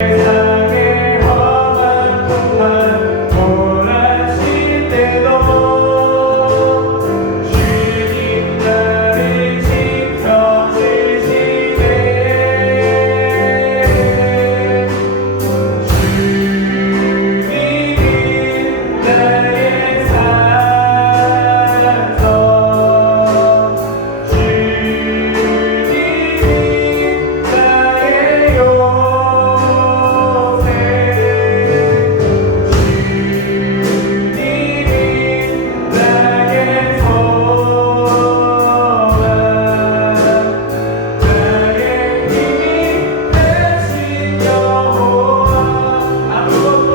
세상의 험한 풍만 몰아칠 때도 주님 나를 지켜주시네. 주님은 나의 산성, 주님은 나의 요새, 주님은 나의 소망, 나의 힘이 되신 여호와. 아무것도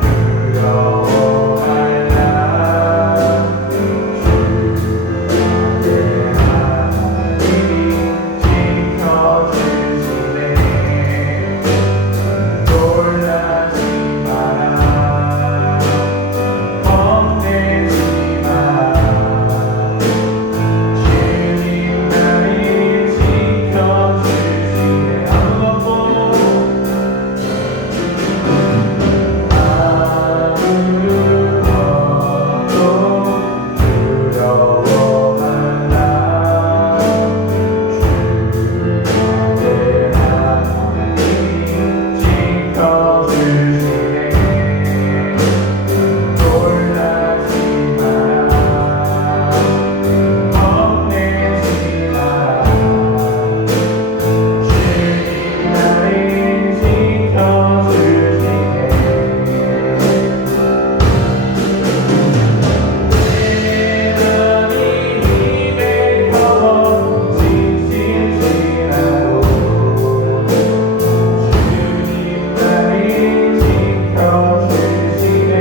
두려워 말라. 주의 하나님이 지켜주시네. 놀라지 마라, 겁내지 마라. 주님 나를 지켜주시네. 아무것도 두려워 말라. 주의 하나님이 지켜주시네. 놀라지 마라, 겁내지 마라. 주님 나를 지켜주시네. 대단히 힘의 경험 지치시라고 주님 나를 지켜주시네.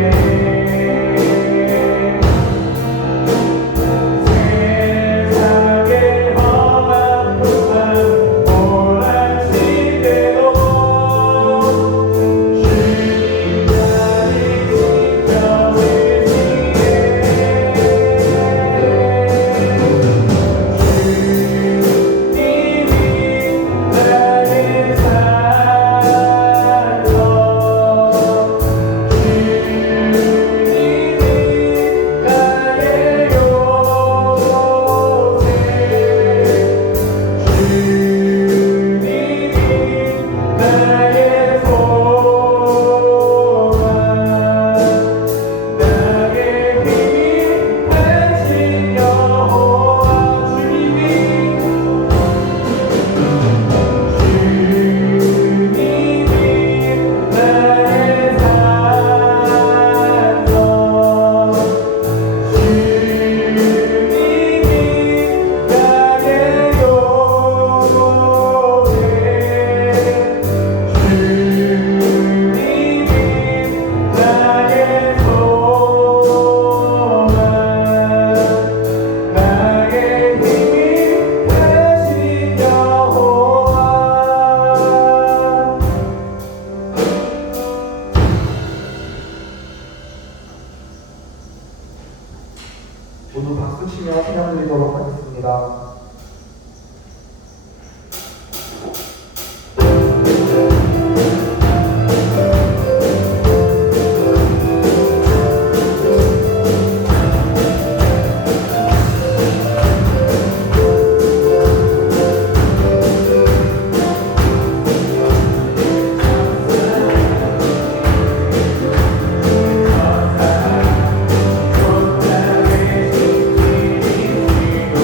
세상의 험한 풍만 몰아칠 때도 주님 나를 모두 박수치며 찬양드리도록 하겠습니다. 못하게 지키시고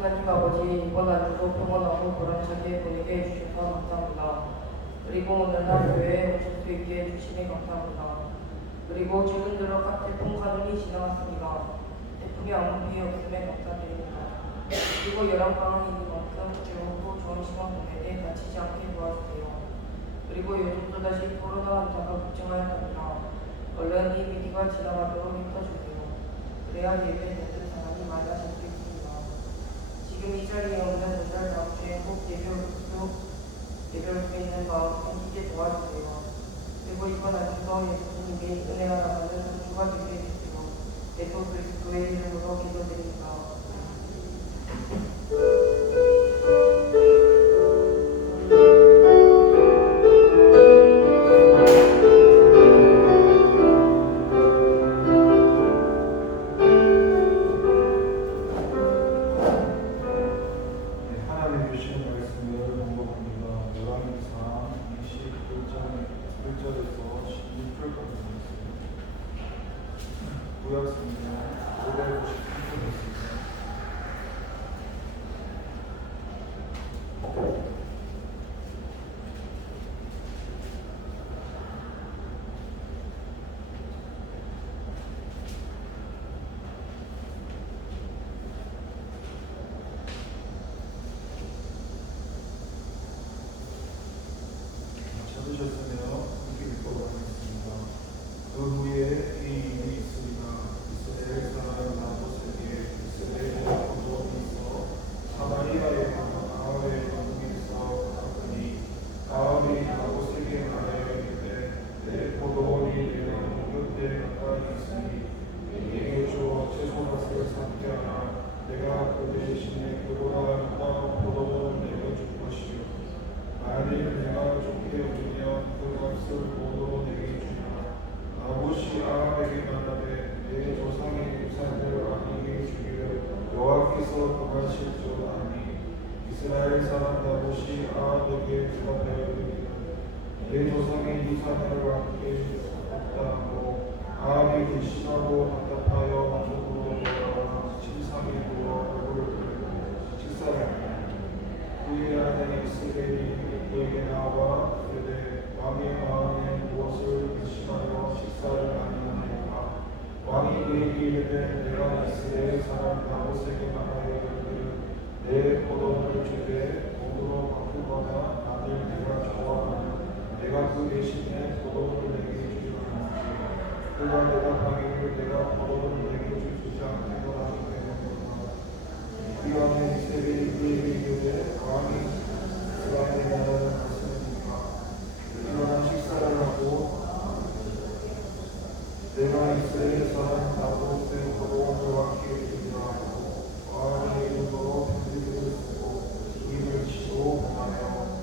하나님 아버지, 이번 한 주도 평온하고 보람차게 보내게 해주셔서 감사합니다. 그리고 오늘날 교회에 오실 수 있게 해주시니 감사합니다. 그리고 최근 들어 각 태풍 가능이 지나갔습니다. 태풍에 아무 피해 없음에 감사드립니다. 그리고 열왕방학이니만큼 즐겁고 좋은 시간 보내되 다치지 않게 도와주세요. 그리고 요즘 또다시 코로나 환자가 급증하였습니다. 얼른 이 위기가 지나가도록 힘써주세요. 그래야 예배 듣는 사람이 많아질 수 있습니다. 지금 이 자리에 없는 분들 다음 주에 꼭 예배할 수 있는 마음 생기게 도와주세요. 그리고 이번 안주도 예수님이 은혜하라는 주가 되게 해주세요. 예수 그리스도의 이름으로 기도드립니다. 하나님 주신 말씀을 공부합니다. 열왕기상 21절에서 16절까지 말씀. 구약성경 553쪽입니다. 찾으셨으며 함께 읽어보겠습니다. 그 후에 이 일이 있으리라. 이스라엘 사람 나봇에게 이스라엘의 포도원이 있어 사마리아에 아합의 왕궁에서 갔더니 아합이 나봇에게 말하여 이르되 내 포도원이 내가 먹을 때 가까이 있으니 내게 주어 채소밭을 삼게 하라. 내가 그 대신에 그보다 더 포도원을 내게 줄 것이요 만일 내가 좁게 여주면 그 값을 모두 내게 주라. 나봇이 아합에게 말하되 내 조상의 유산을 왕에게 주기를 여호와께서 금하실 줄 아니. 이스라엘 사람 나봇이 아합에게 대답하여 이르기를 내 조상의 유산을 왕께 줬다 하고 아합이 괘씸하고 답답하여 왕궁으로 돌아와 침상에 누워 얼굴을 들고 식사를 하니 그의 아내 이스라엘이 그에게 나와 이르되 왕의 마음에 무엇을 의심하여 식사를 아니하나이까. 왕이 그에게 이르되 내가 이스라엘 사람 나봇에게 말하여 이르기를 내 포도원을 주되 돈으로 바꾸거나 만일 내가 좋아하면 내가 그 대신에 포도원을 내게 주지 않았고 그가 대답하기를 내가 포도원을 내게 주지 않겠노라 하였노라. 이왕에 이스라엘이 그에게 이르되 왕이 이스라엘의 나라는 말씀입니까? 일어나 식사를 하고 내가 이스라엘 사람 나봇의 포도원을 왕께 주리라 하고 왕의 이름으로 편지를 쓰고 주인을 치고 보내며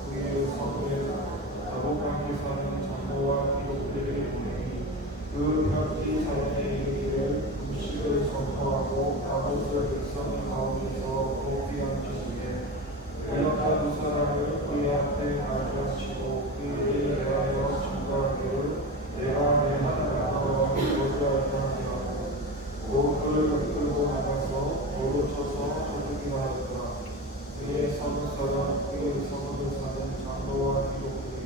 그의 성에 나봇강에 사는 장로와 기록들에게 보내니 그 편지 사연에 이르기를 음식을 선포하고 나봇을 백성의 가운데서 높이 앉으시되 베냐민 두 사람을 그의 앞에 앉혀치고 그에게 대하여 증거하기를 내가 내 하나님과 거주하였다 하니라. 또 그를 끌고 나가서 돌로 쳐서 쳐죽이라 하였더라. 그의 서문 사람 그의 서문을 사는 장로와 기록들이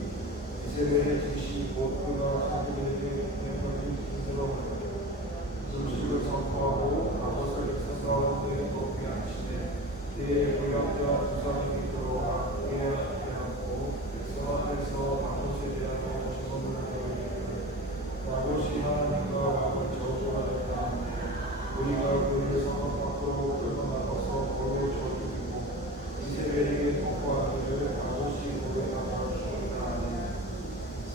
이스라엘의 지시 곧 그가 자기에게 내버린 인으로 하였다. 음식을 선포하고 나봇을 백성 가운데 높이 앉히되 그의 고향자 두 사람이 들어와 그의 앞에 앉고 백성 앞에서 나봇에 대하여 증언을 하여 이르되 나봇이 하나님과 왕을 저주하였다 하는데 우리가 그를 성읍 밖으로 끌고 나가서 돌로 쳐 죽이고 이세벨에게 통보하기를 나봇이 돌에 나가 죽었다 하니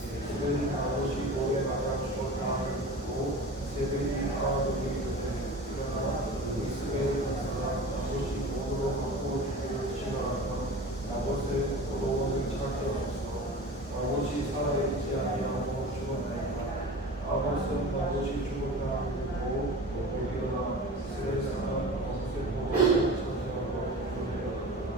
이세벨이 나봇이 돌에 나가 죽었다 하고 이세벨이 아합에게 이르되 그러나 이스라엘 사람 나봇이 돈으로 바꾸어 주기를 싫어하여 나봇의 포도원을 찾아줘서 나봇이 살아있지 아니하고 죽었나이다. 나봇은 나봇이 죽었다 하고 또 일어나 이스라엘 사람 나봇의 포도원을 차지하고 돌려갔더라.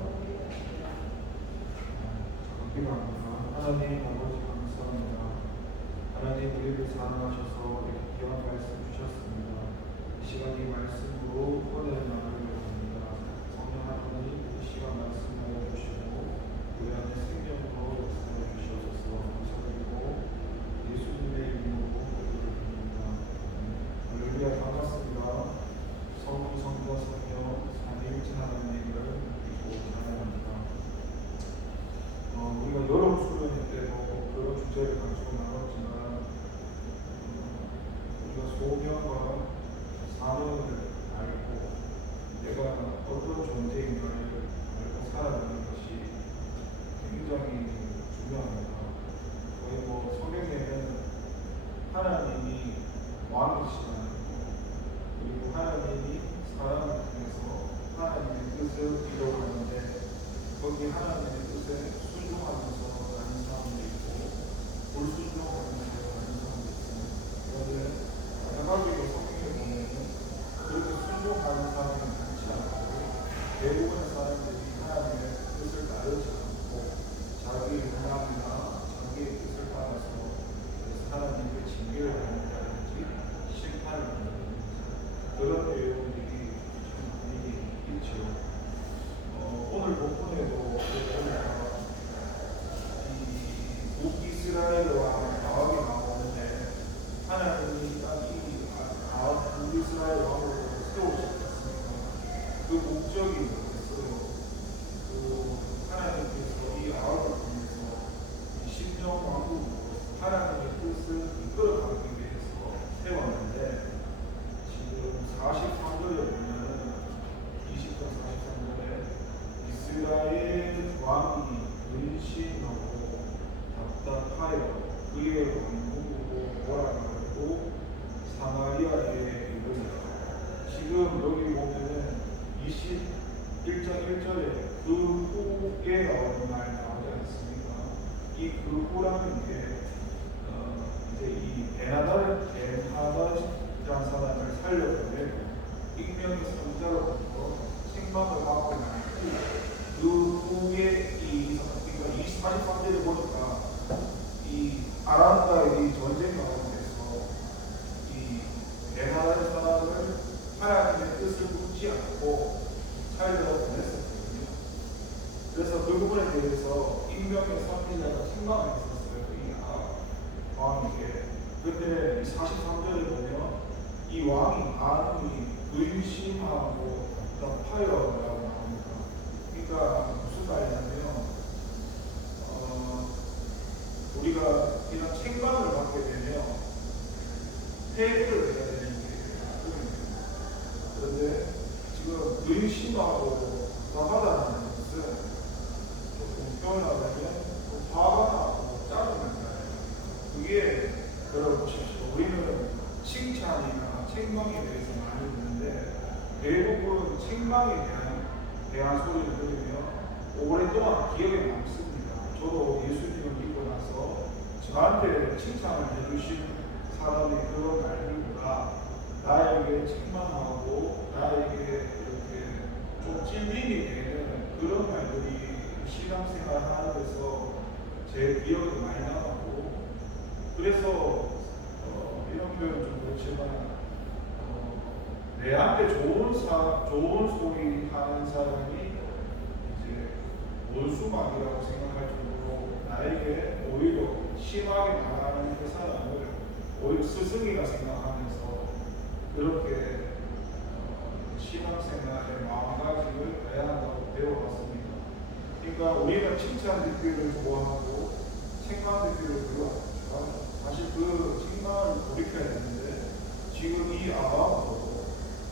여기 하나님의 뜻에 순종하면서 가는 사람도 있고 불순종하면서 가는 사람도 있습니다. 그런데 대가족의 성경에 보면 그렇게 순종하는 사람이 많지 않고 대부분의 사람들이 하나님의 뜻을 따르지 않고 자기의 문화이나 자기의 뜻을 따라서 하나님의 징계를 받는다든지 심판을 받는다든지 그런 내용들이 참 많이 있죠. 오늘 본문에도 보니까 이 북이스라엘과 가왕이 나오는데 하나님이 딱 이 북이스라엘 왕을 세우셨습니다. 그 목적이 뭐였어요? 하나님께서 이 아합을 통해서 이 심령 왕국으로 하나님의 뜻을 이끌어가기 위해서 세웠는데 지금 43절에 보면 20절 43절에 이스라엘 왕이 근심하고 답답하여 그의 왕국으로 돌아가고 사마리아에 이르니라. 지금 여기 보면은 21장 1절에 그 후에 나오는 말 나오지 않습니까? 이 그 후라는 게 이제 이 베나다라는 사람을 살려보내고 익명의 선자로부터 책망을 받고 난 후 그 후에 그러니까 43절에 보니까 이 아람과의 이 전쟁 가운데서 이 베나다의 사람을 하나님의 뜻을 묻지 않고 살려보냈었거든요. 그래서 그 부분에 대해서 익명의 선지자가 책망을 했었어요. 이 왕에게. 그때 43절에 보면 이 왕이 근심하고 답답하여라고 나옵니다. 그러니까 무슨 말이냐면 우리가 이런 책망을 받게 되면 회개를 해야 되는 게 그런데 지금 근심하고 답답하다는 것은 조금 표현하자면 화가 나고 짜증이 나요. 그게 들어보십시오. 우리는 칭찬이나 책망에 대해서 많이 듣는데 대부분 책망에 대한 소리를 들으면 오랫동안 기억에 남습니다. 저도 예수님을 믿고 나서 저한테 칭찬을 해주신 사람의 그런 말들보다 나에게 책망하고 나에게 이렇게 좀 찔림이 되는 그런 말들이 신앙생활 하는 데서 제 기억에 많이 남았고 그래서 이런 표현은 좀 그렇지만 내한테 좋은 소리 하는 사람이 이제 원수막이라고 생각할 정도로 나에게 오히려 심하게 말하는 그 사람을 오히려 스승이라 생각하면서 그렇게 신앙생활의 마음가짐을 해야 한다고 배워왔습니다. 그러니까 우리는 칭찬 듣기를 좋아하고 책망 듣기를 별로 안 좋아하죠. 사실 그 책망을 돌이켜야 되는데 지금 이 아합도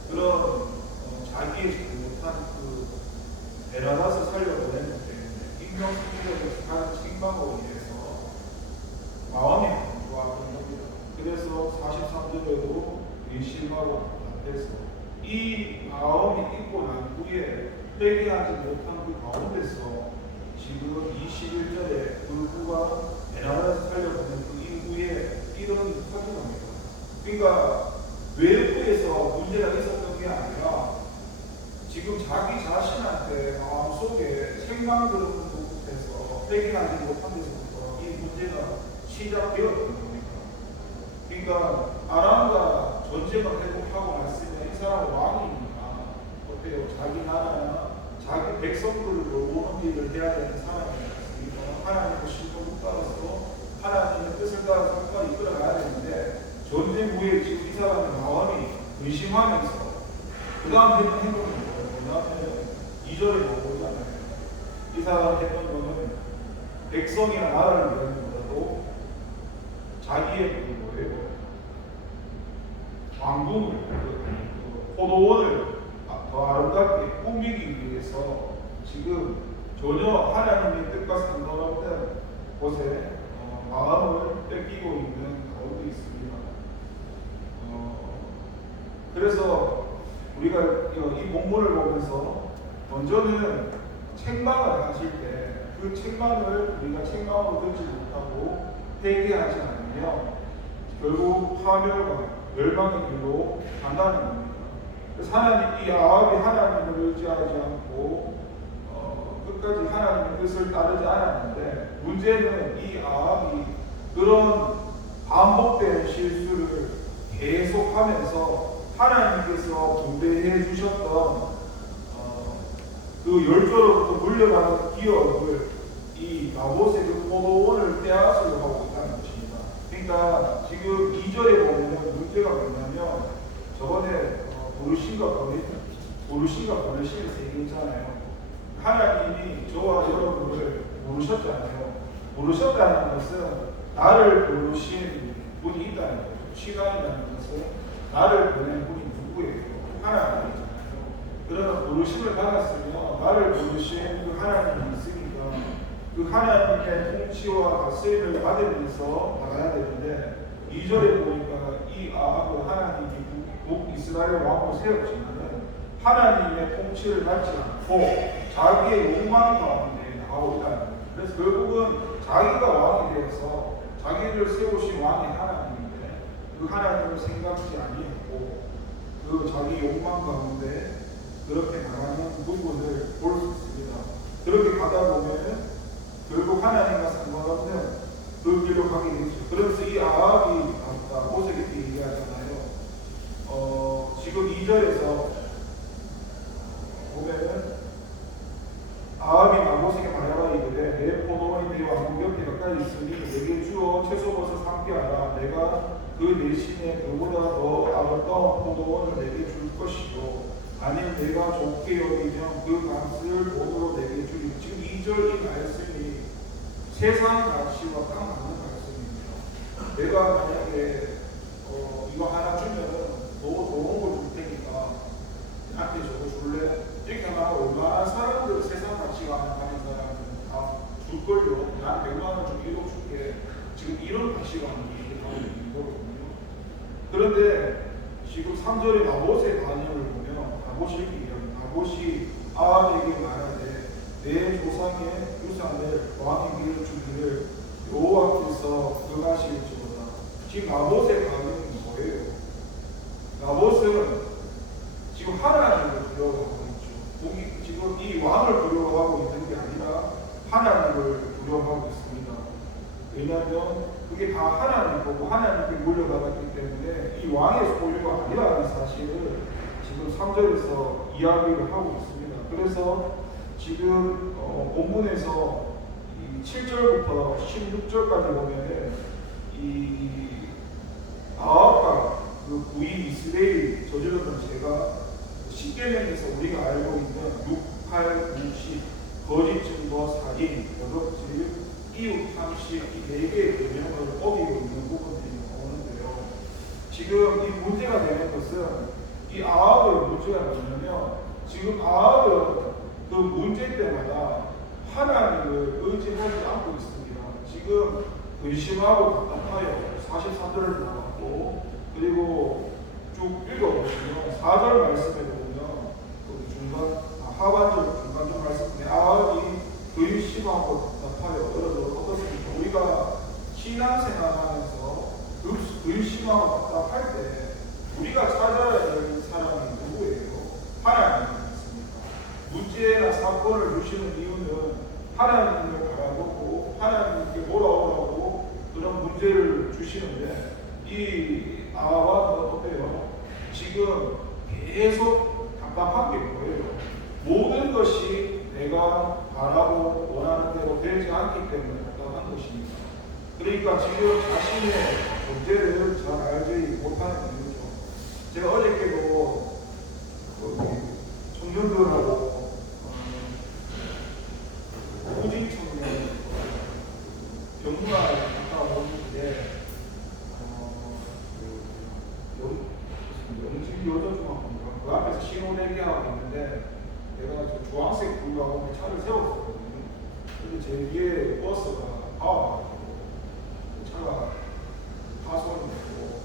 그런 자기의 잘못한 그 베나다서 살려보내는 때문에 인명수준에서 하는 책망으로 인해서 마음이 안 좋아하는 겁니다. 그래서 43절에도 의심하고 답답해서 이 마음이 있고 난 후에 회개하지 못한 그 가운데서 지금 21절에 그 후가 베나다에서 살려보낸 그 이후에 이런 일이 터져납니다. 그러니까 외부에서 문제가 있었던 게 아니라 지금 자기 자신한테 마음속에 생각 들은 부분에서 회개하지 못한 데서부터 이 문제가 시작되었던 겁니다. 그러니까 아람과 전쟁을 회복하고 났으면 이 사람은 왕이니까 어때요? 자기 나라나 자기 백성들을 모으는 일을 해야 되는 사람이니까 하나님의 신분을 따라서 하나님의 뜻을 따라서 끝까지 이끌어가야 되는데 전쟁 후에 지금 이 사람의 마음이 의심하면서 그 다음 했던 행동이 뭐예요? 그 다음에 2절에 나오잖아요. 이 사람 했던 거는 백성이나 나라를 위한 것보다도 자기의 뭐예요? 왕궁을 포도원을 더 아름답게 꾸미기 위해서 지금 전혀 하나님의 뜻과 상관없는 곳에 마음을 뺏기고 있는 가운데 있습니다. 그래서 우리가 이 본문을 보면서 먼저는 책망을 하실 때 그 책망을 우리가 책망으로 듣지 못하고 회개하지 않으면 결국 파멸과 멸망의 길로 간다는 겁니다. 그래서 하나님, 이 아합이 하나님을 의지하지 않고 끝까지 하나님의 뜻을 따르지 않았는데, 문제는 이 아합이 그런 반복된 실수를 계속하면서 하나님께서 분배해 주셨던 그 열조로부터 물려가는 기업을 이 나봇의 그 포도원을 빼앗으려고 하고 있다는 것입니다. 그러니까 지금 2절에 보면 문제가 뭐냐면, 저번에 부르심과 버르심의 세계잖아요. 하나님이 저와 여러분을 부르셨잖아요. 부르셨다는 것은 나를 부르신 분이 있다는 거죠. 시간이라는 것은 나를 보낸 분이 누구예요? 하나님이잖아요. 그런 부르심을 받았으면 나를 부르신 그 하나님이 있으니까 그 하나님의 통치와 다스림을 받으면서 나가야 되는데, 2절에 보니까 이 아합은 하나님이 북이스라엘 왕으로 세웠지만 하나님의 통치를 받지 않고 자기의 욕망 가운데 나가고 있다는 거예요. 그래서 결국은 자기가 왕이 되어서 자기를 세우신 왕이 하나님인데 그 하나님을 생각지 아니했고 그 자기 욕망 가운데 그렇게 나가는 부분을 볼 수 있습니다. 그렇게 가다 보면 결국 하나님과 상관없는 그 길로 가게 되죠. 그래서 이 아합이 아까 모세에게 얘기하잖아요. 지금 2절에서 보면은 아합이 나봇에게 말하라 이르되 내 포도원이 내 왕국 옆에 가까이 있으니 내게 주어 채소버섯 함께 하라. 내가 그 대신에 그보다 더 아름다운 포도원을 내게 줄 것이요 아니면 내가 좋게 여기면 그 값을 돈으로 내게 주리. 지금 2절 이 말씀이 세상 가치와 딱 맞는 말씀입니다. 내가 만약에 이거 하나 주면은 너 좋은 걸 줄 테니까 나한테 저거 줄래? 이렇게 하면 얼마나 사람들 세상 가치가 가는 사람은 다 줄걸요. 난 100만 원 주고 1억 줄게. 지금 이런 가치관이 하고 있는 거거든요. 그런데 지금 3절의 나봇의 반응을 보면 나봇이 아합에게 말하되 내 조상의 유산을 왕에게 주기를 여호와께서 응하실지어다. 지금 나봇의 반응은 뭐예요? 나봇은 지금 하나님을 두려워하고 있죠. 지금 이 왕을 두려워하고 있는 게 아니라 하나님을 두려워하고 있습니다. 왜냐하면 그게 다 하나님 보고 하나님께 물려받았기 때문에 이 왕의 소유가 아니라는 사실을 지금 3절에서 이야기를 하고 있습니다. 그래서 지금 본문에서 7절부터 16절까지 보면은 이 아합과 그 부인 이스라엘이 저질렀던 죄가 십계명에서 우리가 알고 있는 6, 8, 9, 10 거짓 증거, 살인, 도둑질, 이웃 탐식 이 4개의 계명을 어기고 있는 부분들이 나오는데요. 지금 이 문제가 되는 것은 이 아합의 문제가 뭐냐면, 지금 아합은 그 문제 때마다 하나님을 의지하지 않고 있습니다. 지금 의심하고 답답하여 43절을 나왔고, 그리고 쭉 읽어보시면 4절 말씀에 보면 하반절 중간절 말씀에 아합이 의심하고 답답하여. 여러분 어떻습니까? 우리가 신앙생활하면서 의심하고 답답할 때 우리가 찾아야 될 사람이 누구예요? 하나님이십니다. 문제나 사건을 주시는 이유는 하나님을 바라보고 하나님께 돌아오라고 그런 문제를 주시는데, 이 아합은 어때요? 지금 계속 답답한 게 뭐예요? 모든 것이 내가 바라고 원하는 대로 되지 않기 때문에 답답한 것입니다. 그러니까 지금 자신의 문제를 잘 알지 못하는 이유죠. 제가 어저께도 청년들하고 후진 청년 병문안에 갔다 오는데 영진 여자중학교인가 그 앞에서 신호대기하고 있는데 내가 주황색 불가고 차를 세웠거든요. 근데 제 뒤에 버스가 가와가지고 차가 파손이 되고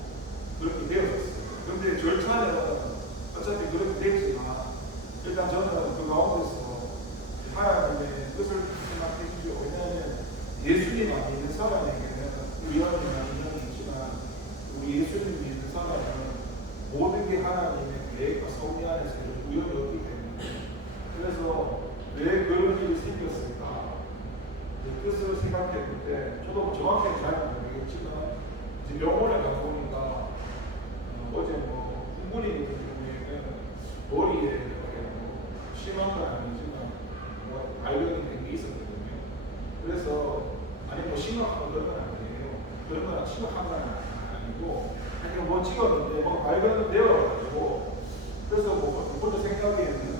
그렇게 되었었어요. 근데 절차는 어차피 그렇게 됐지만 일단 저는 그 가운데서 하나님 안에서 우연이었기 때문에. 그래서 왜 그런 일이 생겼을까? 뜻을 생각해 볼 때, 저도 뭐 정확하게 잘 모르겠지만, 이제 병원에 가보니까, 어제 뭐, 군분이 같은 경우에는 머리에 이렇게 뭐 심한 건 아니지만, 뭐 발견이 된 게 있었거든요. 그래서, 아니 뭐 심각한 그런 건 아니에요. 그런 건 심각한 건 아니고, 그냥 뭐 찍었는데, 뭐 발견은 되어가지고, 그래서 뭐, 먼저 생각에는,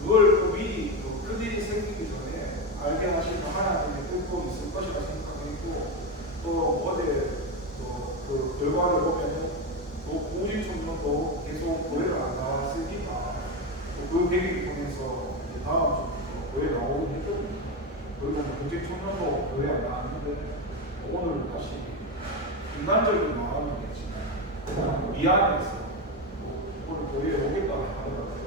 그걸 미리 큰일이 생기기 전에 발견하시는 하나님의 뜻도 있을 것이라 생각했고, 또 어제 그 결과를 보면은 우주 천문도 계속 교회를 안 나왔으니까 그 계기를 통해서 다음 주 교회 나오긴 했거든요. 그리고 국제 천문도 교회 안 나왔는데 오늘 다시 인간적인 마음이 있지만 미안해서 오늘 교회에 오겠다고 하더라고요.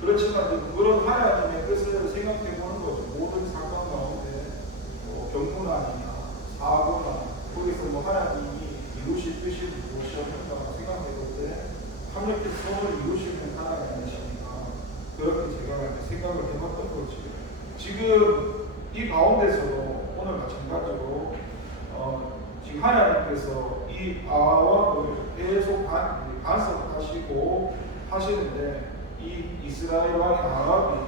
그렇지만 그런 하나님의 뜻을 생각해 보는 거죠. 모든 사건 가운데 경문안이나 사고나 거기서 뭐 하나님이 이루실 뜻이 무엇이었는가 생각해 볼 때 합력해서 이루시는 하나님이시니까 그렇게 제가 생각을 해봤던 거지. 지금 이 가운데서도 오늘 마찬가지로 지금 하나님께서 이 아와 계속 간섭하시고 하시는데 이 이스라엘 왕 아합이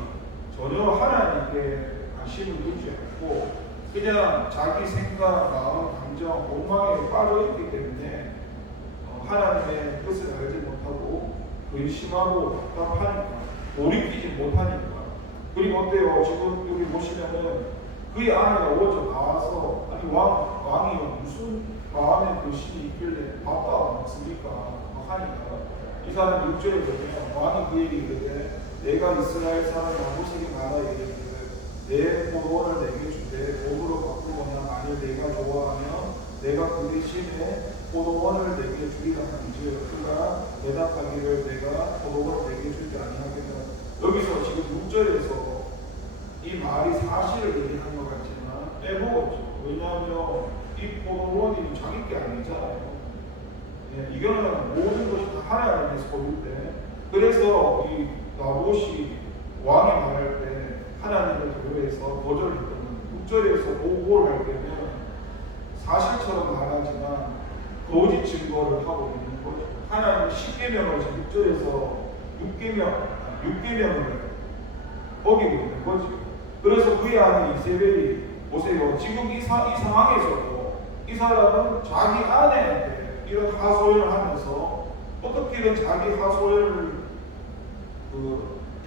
전혀 하나님께 관심을 두지 않고 그냥 자기 생각, 마음, 감정, 욕망에 빠져있기 때문에 하나님의 뜻을 알지 못하고 의심하고 답답하니까 몰입하지 못하니까. 그리고 어때요? 지금 여기 보시면은 그의 아내가 오죠. 나와서 아니 왕이 무슨 마음에 의심이 있길래 바빠 먹습니까? 하니까 이 사람 6절에 보면 왕이 그에게 이르되 내가 이스라엘 사람 나무새에게 말하 이르되 내 포도원을 내게 주되 돈으로 바꾸거나 만일 내가 좋아하면 내가 그 대신에 포도원을 내게 주리라 하는즉 그가 대답하기를 내가 포도원을 내게 주지 아니하겠다. 여기서 지금 6절에서 이 말이 사실을 얘기하는 것 같지만 빼먹었죠. 왜냐하면 이 포도원이 자기 게 아니잖아요. 예, 이거는 모든 것이 다 하나님의 소유인데 그래서 이 나봇이 왕이 말할 때 하나님의 도에서 거절을 했던 건 6절에서 보고를 할 때는 사실처럼 말하지만 거짓 증거를 하고 있는 거죠. 하나님 10계명을 6절에서 6계명을 어기고 있는 거죠. 그래서 그의 아내 이세벨이 보세요. 지금 이 상황에서도 이 사람은 자기 아내한테 이런 하소연을 하면서 어떻게든 자기 하소연을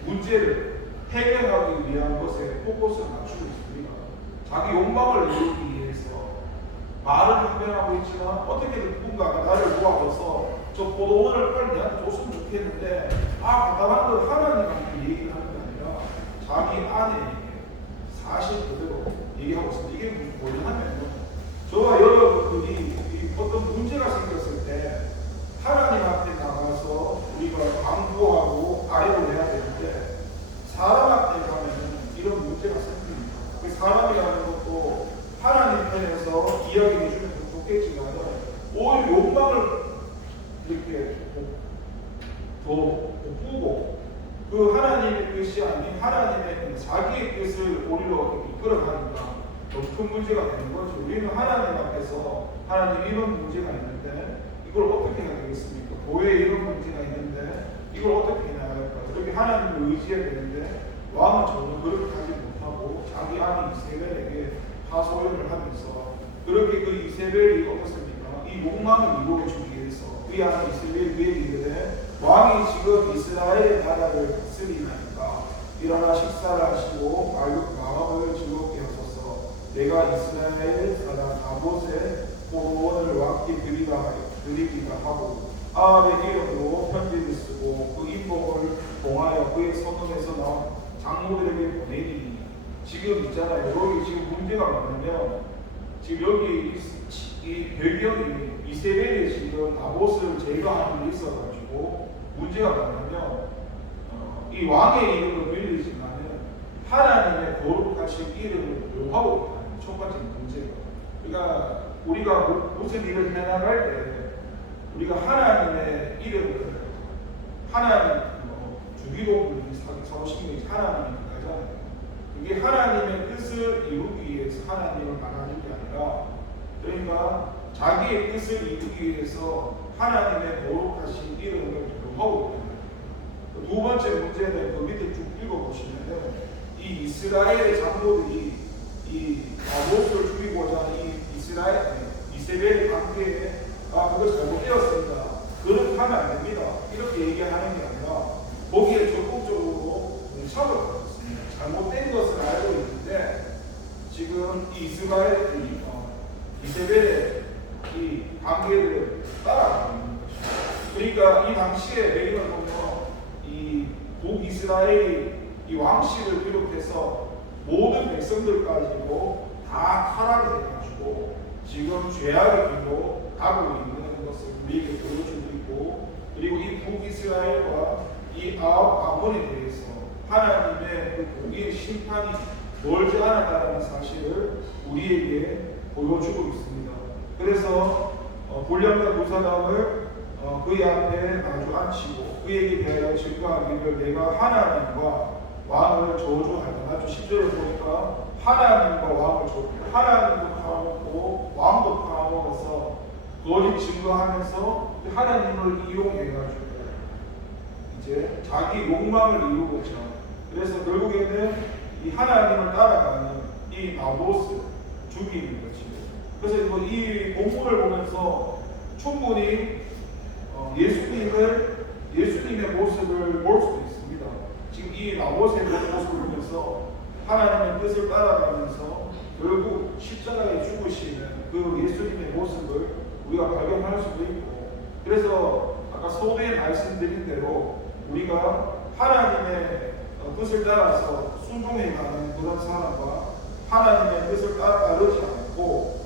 문제를 해결하기 위한 것에 포커스를 맞추고 있습니다. 자기 욕망을 이루기 위해서 말을 항변하고 있지만 어떻게든 누군가가 나를 도와줘서 저 포도원을 빨리 내한테 줬으면 좋겠는데 답답한 건 하나님한테 얘기를 하는 게 아니라 자기 아내에게 사실 그대로 얘기하고 있습니다. 이게 뭐냐면 저와 여러분들이 어떤 문제가 생겼을 때 하나님 앞에 나가서 우리가 강구하고 아뢰고 해야 되는데 사람 앞에 가면은 이런 문제가 생깁니다. 그 사람이라는 것도 하나님 편에서 이야기해 주면 좋겠지만 오히려 욕망을 이렇게 더 돋구고 그 하나님의 뜻이 아닌 하나님의 자기의 뜻을 오히려 이끌어가니까 더 큰 문제가 되는 거죠. 우리는 하나님 앞에서 하나님 이런 문제가 있는데 이걸 어떻게 해야 되겠습니까? 교회에 이런 문제가 있는데 이걸 어떻게 해야 할까? 그렇게 하나님을 의지해야 되는데 왕은 전혀 그렇게 하지 못하고 자기 아내 이세벨에게 하소연을 하면서 그렇게 그 이세벨이 어떻습니까? 이 욕망을 이루어주기 위해서 그 아내 이세벨이 이르되 왕이 지금 이스라엘 나라를 다스리나이까 일어나 식사를 하시고 마음을 즐겁게 하소서. 내가 이스라엘 사람 나봇의 포도원을 왕께 드리기가 하고 아합의 이름으로 편지를 쓰고 그 인복을 봉하여 그의 성읍에서 나온 장로들에게 보내리니. 지금 있잖아요. 여기 지금 문제가 뭐냐면 지금 여기 이 배경이 이세벨이 지금 나봇을 제거하는 일이 있어가지고 문제가 뭐냐면 이 왕의 이름을 빌리지만은 하나님의 거룩하신 이름을 요하고 있다는 첫 번째 문제가. 그러니까 우리가 무슨 일을 해나갈 때 우리가 하나님의 이름을 하나님 주기도문이 사도신경이 하나님이 가잖아요. 이게 하나님의 뜻을 이루기 위해서 하나님을 말하는 게 아니라, 그러니까 자기의 뜻을 이루기 위해서 하나님의 거룩하신 이름을 기록하고 있는 거예요. 두 번째 문제는 그 밑에 쭉 읽어보시면 이 이스라엘의 장로들이 이 아모스를 죽이고자 이 이세벨의 관계에 그거 잘못되었습니다, 그렇게 하면 안 됩니다, 이렇게 얘기하는 게 아니라 거기에 적극적으로 공격을 받았습니다. 잘못된 것을 알고 있는데 지금 이 이세벨의 이 관계를 따라가는 것이죠. 그러니까 이 당시에 배경을 보면 이 북이스라엘이 이 왕실을 비롯해서 모든 백성들까지도 다 타락이 돼가지고 지금 죄악의 길로 가고 있는 것을 우리에게 보여주고 있고, 그리고 이 북이스라엘과 이 아몬에 대해서 하나님의 그 공의의 심판이 멀지 않았다는 사실을 우리에게 보여주고 있습니다. 그래서 불량과 무사람을 그의 앞에 마주 앉히고 그에게 대하여 증거하기를 내가 하나님과 왕을 저주하리라. 10절을 보니까 하나님과 왕을 저주, 하나님도 파먹고 왕도 파먹어서 거짓 증거하면서 하나님을 이용해가지고 이제 자기 욕망을 이루고자, 그래서 결국에는 이 하나님을 따라가는 이 나봇을 죽이는 거지. 그래서 뭐 이 본문을 보면서 충분히 예수님의 모습을 볼 수도 있습니다. 지금 이 나봇의 모습을 보면서 하나님의 뜻을 따라가면서 결국 십자가에 죽으시는 그 예수님의 모습을 우리가 발견할 수도 있고, 그래서 아까 서두에 말씀드린 대로 우리가 하나님의 뜻을 따라서 순종해가는 그런 사람과 하나님의 뜻을 따르지 않고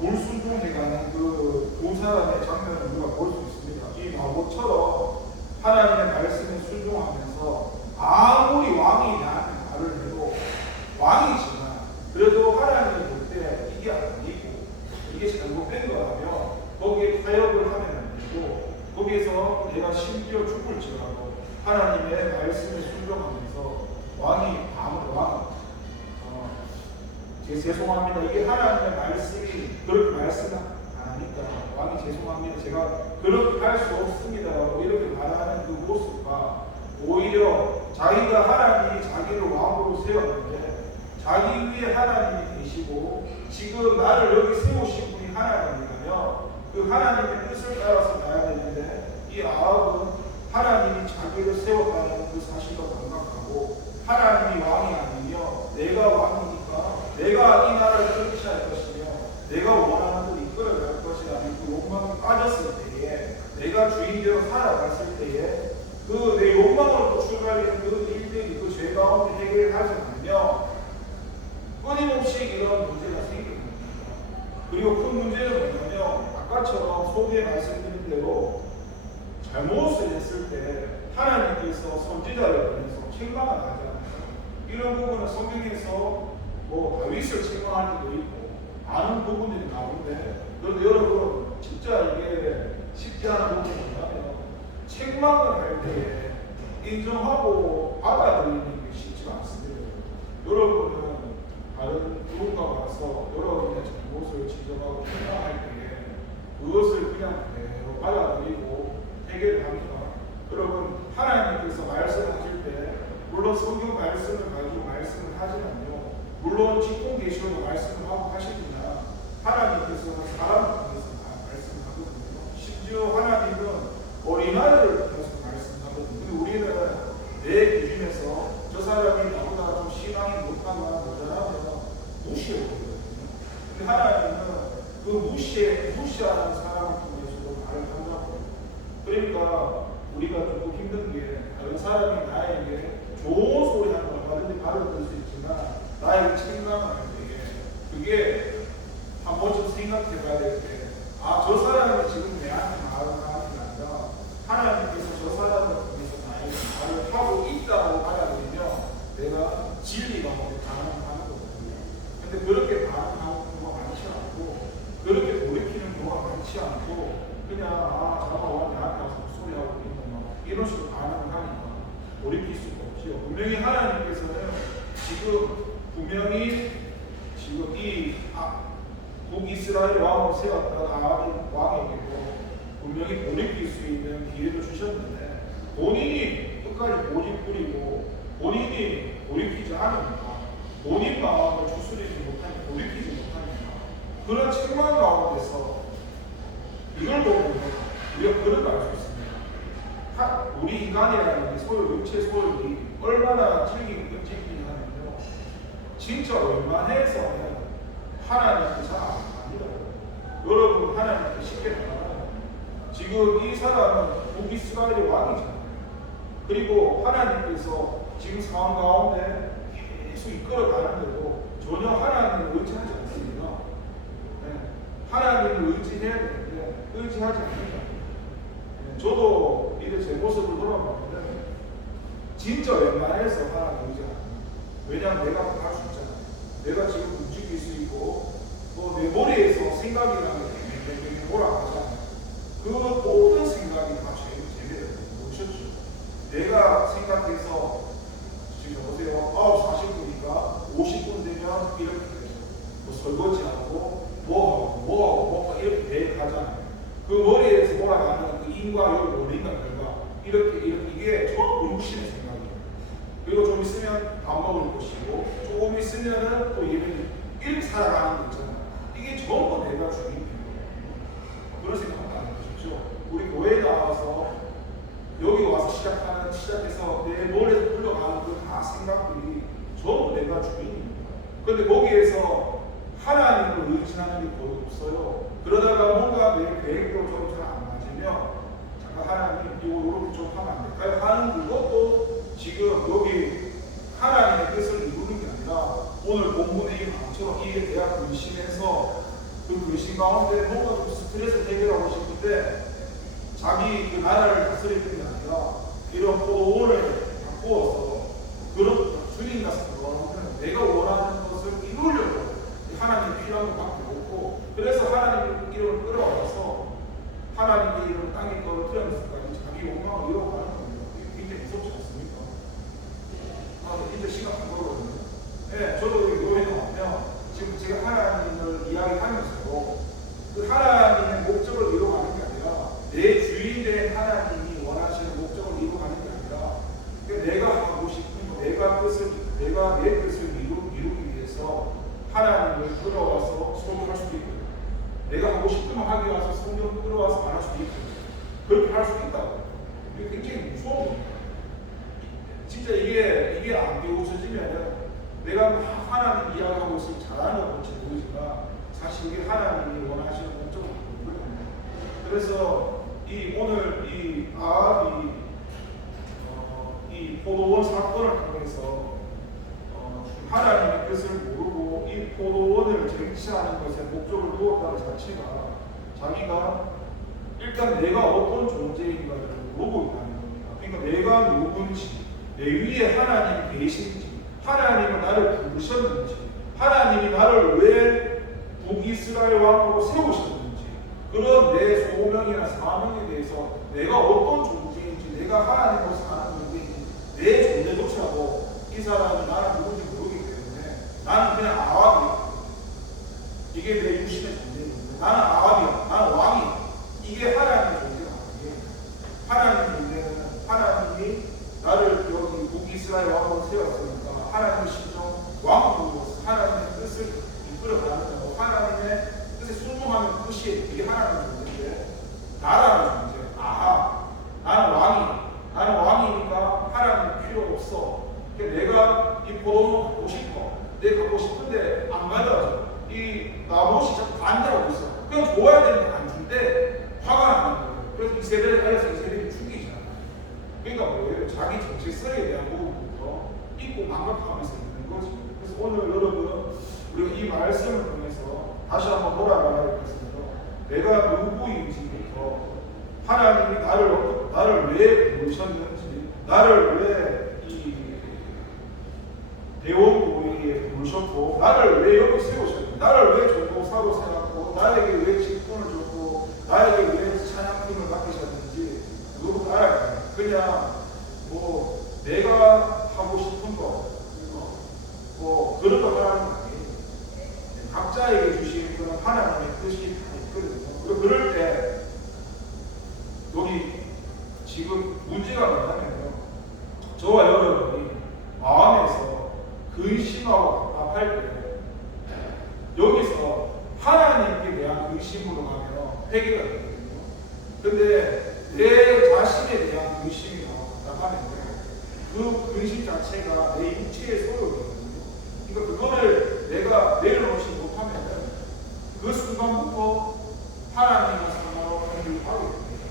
불순종해가는 그 두 사람의 장면을 우리가 볼 수 있습니다. 이 나봇처럼 하나님의 말씀에 순종하면서 아무리 왕이 나한테 말을 해도 왕이지만 그래도 하나님이 볼 때 이게 아니고 이게 잘못된 거라면 거기에 타협을 하면 안 되고, 거기에서 내가 심지어 죽을지라도 하나님의 말씀에 순종하면서 왕이 죄송합니다, 이게 하나님의 말씀이 그렇게 말씀 안 하니까 왕이 죄송합니다, 제가 그렇게 할 수 없습니다 라고 이렇게 말하는 그 모습과, 오히려 자기가 하나님이 자기를 왕으로 세웠는데 자기 위에 하나님이 계시고 지금 나를 여기 세우신 분이 하나님이라면 그 하나님의 뜻을 따라서 가야 되는데, 이 아합은 하나님이 자기를 세웠다는 그 사실도 반박하고 하나님이 왕이 아니며 내가 왕이니까 내가 이 나라를 통치할 것이며 내가 원하는 대로 이끌어갈 것이라는 그 욕망이 빠졌을 때에, 내가 주인대로 살아갔을 때에 그 내 욕망으로 출발하는 그 일들이 그 죄 가운데 해결하지 않으면 끊임없이 이런 문제가 생깁니다. 그리고 큰 문제는 뭐냐면 아까처럼 소개에 말씀드린 대로 잘못을 했을 때 하나님께서 선지자를 통해서 책망을 하지 않아요. 이런 부분은 성경에서 뭐 다윗을 책망할 때도 있고 많은 부분들이 나오는데, 그런데 여러분 진짜 이게 쉽지 않은 부분이 뭐냐면 책망을 할 때에 인정하고 받아들이는 게 쉽지가 않습니다. 여러분은 다른 누군가가 와서 여러분의 잘못을 지적하고 책망할 때에 그것을 그냥 그대로 받아들이고 해결을 합니다. 여러분 하나님께서 말씀하실 때 물론 성경 말씀을 가지고 말씀을 하지만요, 물론 직분 계시로도 말씀을 하고 하시지만 하나님께서는 사람을 통해서 말씀을 하거든요. 심지어 하나님은 어린아이를 통해서 말씀하거든요. 근데 우리는 내 기준에서 저 사람이 나보다 좀 신앙이 높거나 모자라면 무시해버리거든요. 근데 하나님은 그 무시하는 사람을 통해서도 말을 한다고. 그러니까 우리가 조금 힘든 게 다른 사람이 나에게 좋은 소리 하는 걸 얼마든지 받아들일 수 있지만 나에게 책망을 할 때에 그게 한 번쯤 생각해 봐야 될 때, 저 사람이 지금 내한테 말을 하는 게 아니라 하나님께서 저 사람을 통해서 나에게 말을 하고 있다고 받아들이면 내가 진리가 반응하는 거거든요. 근데 그렇게 반응하는 경우가 많지 않고 그렇게 돌이키는 경우가 많지 않고 그냥 잠깐만 내한테 와서 소리하고 있는 하니까 돌이킬 수가 없지요. 분명히 하나님께서는 지금 분명히 지금 이 북이스라엘 왕을 세웠던 아합 왕에게도 분명히 돌이킬 수 있는 기회를 주셨는데 본인이 끝까지 고집 부리고 본인이 돌이키지 않으니까 본인 마음을 추스리지 못하니까 돌이키지 못하니까 그런 책망 가운데서 이걸 보면 우리가 그런 걸 알 수 있습니다. 우리 인간이라는 소유, 육체 소유이 얼마나 즐기고 끔찍하냐면요, 진짜 웬만해서는 하나님께 잘 안 믿어요. 여러분, 하나님께 쉽게 말하면 지금 이 사람은 북이스라엘의 왕이잖아요. 그리고 하나님께서 지금 상황 가운데 계속 이끌어 가는데도 전혀 하나님을 의지하지 않습니다. 네. 하나님을 의지해야 되는데 의지하지 않는다. 저도 이제 제 모습을 돌아봤는데 진짜 웬만해서 하나님 의지하는. 왜냐하면 내가 할 수 있잖아. 내가 지금 움직일 수 있고 또 내 머리에서 생각이라는 게 돌아가잖아. 그 모든 생각이 다 제대로 보셨죠. 내가 생각해서 지금 보세요. 9시 40분이니까 50분 되면 이렇게 돼요. 뭐 설거지하고 뭐하고 이렇게 계획하잖아요. 그 머리에서 돌아가는 그 인과 원인과 결과 이렇게 이게 전부 육신의 생각이에요. 그리고 좀 있으면 밥 먹을 것이고 조금 있으면은 또 이렇게 살아가는 거 있잖아요. 이게 전부 내가 주인 거예요. 그런 생각 안 해보십시오. 우리 교회에 나와서 여기 와서 시작해서 내 머리에서 흘러가는 그 다 생각들이 전부 내가 주인입니다. 그런데 거기에서 하나님을 의지하는 게 거의 없어요. 그러다가 뭔가 내 계획대로 좀 잘 안 맞으면 잠깐 하나님 이렇게 좀 하면 안 될까요? 하는 그것도 지금 여기 하나님의 뜻을 이루는 게 아니라 오늘 본문의 이 마음처럼 이에 대한 근심에서 그 근심 가운데 뭔가 좀 스트레스를 해결하고 싶은데 자기 그 나라를 다스리는 게 아니라 이런 포도원을 바꾸어서 그런 주인 같은 거는 내가 원하는 것을 이루려고 하나님의 필요한 것밖에 없고 그래서 하나님의 이름을 끌어와서 하나님의 이름을 땅에 떨어뜨리면서까지 자기 욕망을 이루어가는 겁니다. 이게 굉장히 무섭지 않습니까? 진짜 심각한 거거든요. 네, 저도 여기 교회에 나오면 지금 제가 하나님을 이야기하면서도 그 하나님의 목적을 이루어가는 게 아니라 내 주인 된 하나님이 원하시는 목적을 이루어가는 게 아니라 내가 하고 싶은 내가 내 뜻을 이루기 위해서 하나님을 끌어와서 소개할 수도 있고 내가 하고 싶은 말 하기 위해서 성경 끌어와서 말할 수도 있고 그렇게 할 수도 있다고. 이게 굉장히 무서운 겁니다. 진짜 이게 안 배우쳐지면 내가 하나님 이야기하고 있으면 잘하는 것 같이 보이지만 사실 이게 하나님이 원하시는 목적을 모르는 겁니다. 그래서 오늘 이 아합이 이 포도원 사건을 통해서 하나님의 뜻을 모르고 이 포도원을 쟁취하는 것에 목적을 두었다는 자체가 자기가 일단 내가 어떤 존재인가를 모르고 있다는 겁니다. 그러니까 내가 누군지, 내 위에 하나님이 계신지, 하나님은 나를 부르셨는지, 하나님이 나를 왜 북이스라엘 왕으로 세우셨는지, 그런 내 소명이나 사명에 대해서 내가 어떤 존재인지, 내가 하나님으로 사는 존재인지, 내 존재조차도 이 사람이 나를 누군지 모르기 때문에 나는 그냥 아합이야. 이게 내 육신의 존재인데 나는 아합이야. 나는 왕이야. 이게 하나님의 존재가 아니에요. 하나님의 존재는 하나님이 나를 여기 북이스라엘 왕으로 세웠으니까 하나님의 심정 왕으로서 하나님의 뜻을 이끌어가는 자고 하나님의 뜻에 순종하는 뜻이 이게 하나님의 존재인데 나라는 존재, 아합, 나는 왕이야. 나는 왕이니까 하나님 필요 없어. 내가 이 포도원 갖고 싶어. 내가 갖고 싶은데 안 받아줘. 이 나봇이 자꾸 반대하고 있어. 그냥 줘야 되는데 안 준대. 화가 나는 거예요. 그래서 이세벨에 따라서 이세벨이 죽이잖아. 그러니까 뭐예요? 자기 정체성에 대한 부분부터 잊고 망각하면서 있는 거지. 그래서 오늘 여러분 우리가 이 말씀을 통해서 다시 한번 돌아가야 되겠습니다. 내가 누구인지부터 하나님이 나를 왜 부르셨는지, 나를 왜 이 대원교회에 부르셨고, 나를 왜 여기 세우셨는지, 나를 왜 전도사로 세웠고, 나에게 왜 직분을 줬고, 나에게 왜 찬양팀을 맡기셨는지 누구 알아야 돼. 그냥 근심하고 답답할 때 여기서 하나님께 대한 근심으로 가면 회개가 되거든요. 근데 내 자신에 대한 근심이 답답하는데 그 근심 자체가 내 육체의 소욕이거든요. 그러니까 그거를 내가 내려놓지 못하면 그 순간부터 하나님과 상관없는 일을 하게 됩니다.